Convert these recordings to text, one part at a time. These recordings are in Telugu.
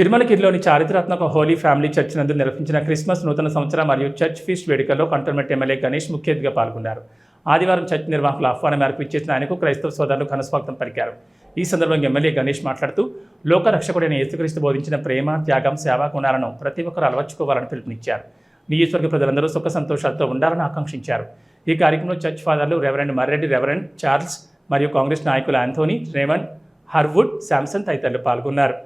తిరుమలగిరిలోని చారిత్రాత్మక హోలీ ఫ్యామిలీ చర్చ్ నందు నిర్వహించిన క్రిస్మస్ నూతన సంవత్సరం మరియు చర్చ్ ఫీస్ట్ వేడుకల్లో కంటోన్మెంట్ ఎమ్మెల్యే గణేష్ ముఖ్య అతిథిగా పాల్గొన్నారు. ఆదివారం చర్చ్ నిర్వాహకుల ఆహ్వానం మేరకు ఇచ్చేసిన ఆయనకు క్రైస్తవ సోదరులు ఘనస్వాగతం పలికారు. ఈ సందర్భంగా ఎమ్మెల్యే గణేష్ మాట్లాడుతూ లోక రక్షకుడైన యేసుక్రీస్తు బోధించిన ప్రేమ, త్యాగం, సేవా గుణాలను ప్రతి ఒక్కరు అలవర్చుకోవాలని పిలుపునిచ్చారు. నియోజకవర్గ ప్రజలందరూ సుఖ సంతోషాలతో ఉండాలని ఆకాంక్షించారు. ఈ కార్యక్రమంలో చర్చ్ ఫాదర్లు రెవరెండ్ మర్రెడ్డి, రెవరెండ్ చార్ల్స్ మరియు కాంగ్రెస్ నాయకులు ఆంథోనీ, రేమన్, హర్వుడ్, శాంసన్ తదితరులు పాల్గొన్నారు.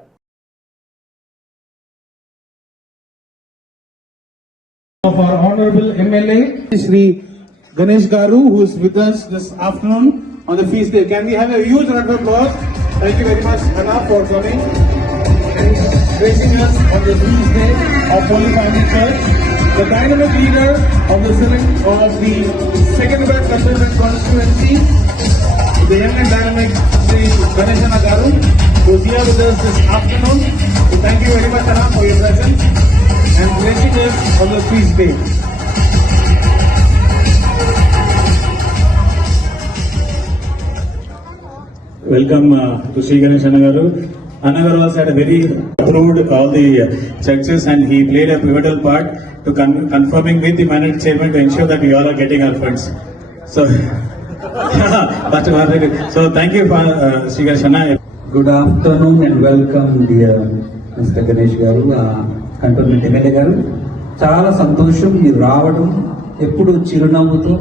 Of our honorable MLA, Shri Ganesh Garu, who is with us this afternoon on the feast day. Can we have a huge round of applause? Thank you very much, Anna, for coming and gracing us on the feast day of Holy Family Church. The dynamic leader of the second best constituent constituency, the young and dynamic Shri Ganesh Garu, who is here with us this afternoon. So thank you very much, Anna, for your presence and blessing us on the feast day. Welcome to Sri Ganesh Anagaru. Anagaru has had a very approved all the churches and he played a pivotal part to confirming with the minority chairman to ensure that we all are getting our funds. So, so thank you for Sri Ganesh Anagaru. Good afternoon and welcome dear Mr. Ganesh Garu. Cantonment MLA గారు, చాలా సంతోషం మీరు రావడం. ఎప్పుడు చిరునవ్వుతో,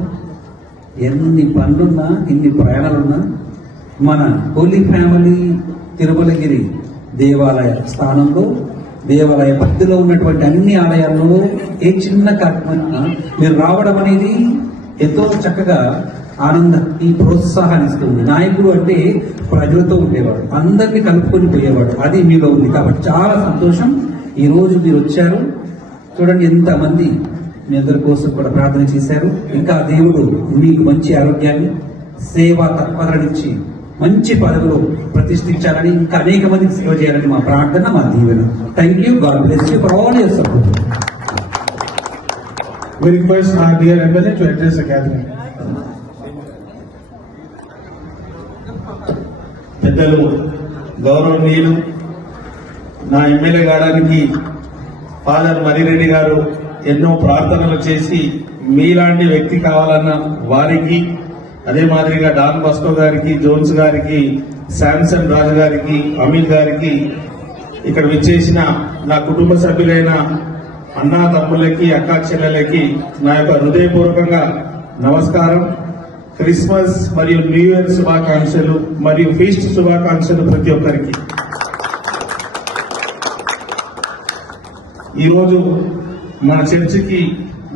ఎన్ని పనులున్నా ఎన్ని ప్రయాణాలున్నా మన హోలీ ఫ్యామిలీ తిరుమలగిరి దేవాలయ స్థానంలో, దేవాలయ పరిధిలో ఉన్నటువంటి అన్ని ఆలయాల్లో ఏ చిన్న కార్యక్రమం మీరు రావడం అనేది ఎంతో చక్కగా ఆనందాన్ని ప్రోత్సాహాన్ని ఇస్తుంది. నాయకుడు అంటే ప్రజలతో ఉండేవాడు, అందరినీ కలుపుకొని పోయేవాడు, అది మీలో ఉంది. కాబట్టి చాలా సంతోషం ఈ రోజు మీరు వచ్చారు. చూడండి ఎంతమంది మీ అందరి కోసం కూడా ప్రార్థన చేశారు. ఇంకా దేవుడు మీకు మంచి ఆరోగ్యాన్ని, సేవా తత్పరనిచ్చి మంచి పదవిలో ప్రతిష్ఠించాలని, ఇంకా అనేక మందికి సేవ చేయాలని మా ప్రార్థన, మా దీవెన. Thank you. God bless you for all your support. We request our dear MLA to address the gathering. పెద్దలు, గౌరవనీయులు, నా ఎమ్మెల్యే గాడానికి ఫాదర్ మరిరెడ్డి గారు ఎన్నో ప్రార్థనలు చేసి మీలాంటి వ్యక్తి కావాలన్న వారికి, అదే మాదిరిగా డాన్ బాస్కో గారికి, జోన్స్ గారికి, శాంసన్ రాజు గారికి, అమీల్ గారికి, ఇక్కడ విచ్చేసిన నా కుటుంబ సభ్యులైన అన్నా తమ్ముళ్ళకి, అక్కా చెల్లెలకి నా యొక్క హృదయపూర్వకంగా నమస్కారం. క్రిస్మస్ మరియు న్యూ ఇయర్ శుభాకాంక్షలు మరియు ఫీస్ట్ శుభాకాంక్షలు ప్రతి ఒక్కరికి. ఈరోజు మన చర్చికి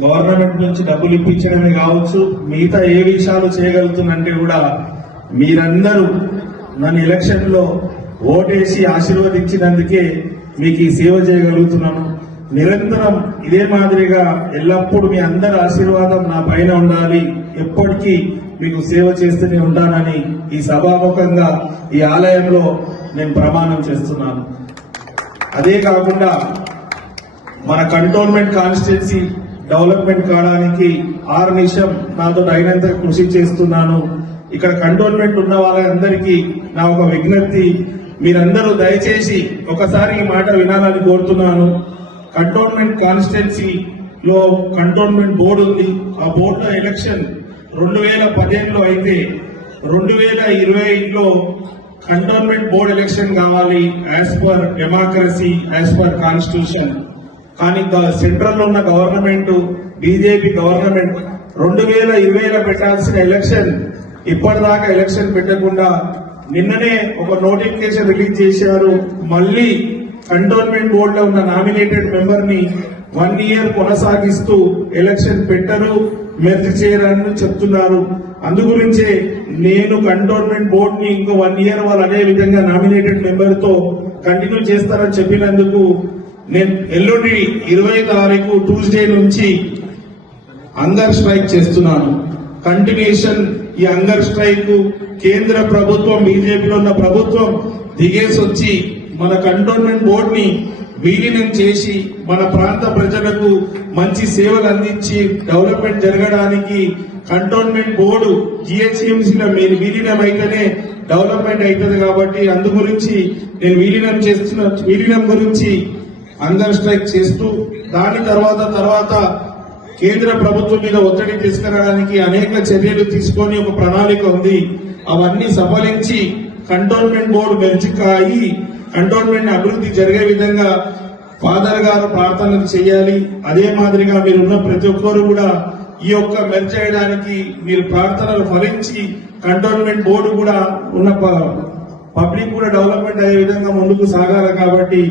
గవర్నమెంట్ నుంచి డబ్బులు ఇప్పించడమే కావచ్చు, మిగతా ఏ విషయాలు చేయగలుగుతుందంటే కూడా మీరందరూ నన్ను ఎలక్షన్ లో ఓటేసి ఆశీర్వదించినందుకే మీకు ఈ సేవ చేయగలుగుతున్నాను. నిరంతరం ఇదే మాదిరిగా ఎల్లప్పుడూ మీ అందరి ఆశీర్వాదం నా పైన ఉండాలి, ఎప్పటికీ మీకు సేవ చేస్తూనే ఉంటానని ఈ సభాముఖంగా ఈ ఆలయంలో నేను ప్రమాణం చేస్తున్నాను. అదే కాకుండా మన కంటోన్మెంట్ కాన్స్టిట్యున్సీ డెవలప్మెంట్ కావడానికి నిమిషం నాతో అయినంత కృషి చేస్తున్నాను. ఇక్కడ కంటోన్మెంట్ ఉన్న వాళ్ళందరికీ నా ఒక విజ్ఞప్తి, మీరందరూ దయచేసి ఒకసారి ఈ మాట వినాలని కోరుతున్నాను. కంటోన్మెంట్ కాన్స్టిట్యున్సీలో కంటోన్మెంట్ బోర్డు ఉంది. ఆ బోర్డులో ఎలక్షన్ 2015లో అయితే 2025లో కంటోన్మెంట్ బోర్డు ఎలక్షన్ కావాలి as per democracy, as per constitution. కానీ సెంట్రల్ లో ఉన్న గవర్నమెంట్, బీజేపీ గవర్నమెంట్ 2020లో పెట్టాల్సిన ఎలక్షన్ ఇప్పటిదాకా ఎలక్షన్ పెట్టకుండా నిన్ననే ఒక నోటిఫికేషన్ రిలీజ్ చేశారు. మళ్ళీ కంటోన్మెంట్ బోర్డులో ఉన్న నామినేటెడ్ మెంబర్ ని 1 ఇయర్ కొనసాగిస్తూ ఎలక్షన్ పెట్టరు, మెర్జ్ చేయరని చెప్తున్నారు. అందుగురించే నేను కంటోన్మెంట్ బోర్డు ని ఇంకో 1 ఇయర్ వాళ్ళు అదే విధంగా నామినేటెడ్ మెంబర్ తో కంటిన్యూ చేస్తారని చెప్పినందుకు నేను ఎల్లుండి 20 తారీఖు ట్యూస్డే నుంచి హంగర్ స్ట్రైక్ చేస్తున్నాను. కంటిన్యూషన్ ఈ హంగర్ స్ట్రైక్ కేంద్ర ప్రభుత్వం, బీజేపీలో ఉన్న ప్రభుత్వం దిగేసి వచ్చి మన కంటోన్మెంట్ బోర్డు ని విలీనం చేసి మన ప్రాంత ప్రజలకు మంచి సేవలు అందించి డెవలప్మెంట్ జరగడానికి కంటోన్మెంట్ బోర్డు జిహెచ్ఎంసీలో విలీనం అయితేనే డెవలప్మెంట్ అవుతుంది కాబట్టి అందు గురించి నేను విలీనం గురించి అంగర్ స్ట్రైక్ చేస్తూ దాని తర్వాత కేంద్ర ప్రభుత్వం మీద ఒత్తిడి తీసుకురావడానికి అనేక చర్యలు తీసుకొని ఒక ప్రణాళిక ఉంది. అవన్నీ సఫలించి కంటోన్మెంట్ బోర్డు మెర్జికాయి కంటోన్మెంట్ అభివృద్ధి జరిగే విధంగా ఫాదర్ గారు ప్రార్థనలు చేయాలి. అదే మాదిరిగా మీరున్న ప్రతి ఒక్కరు కూడా ఈ యొక్క మెర్జ్ చేయడానికి మీరు ప్రార్థనలు ఫలించి కంటోన్మెంట్ బోర్డు కూడా ఉన్న పబ్లిక్ కూడా డెవలప్మెంట్ అయ్యే విధంగా ముందుకు సాగాలి. కాబట్టి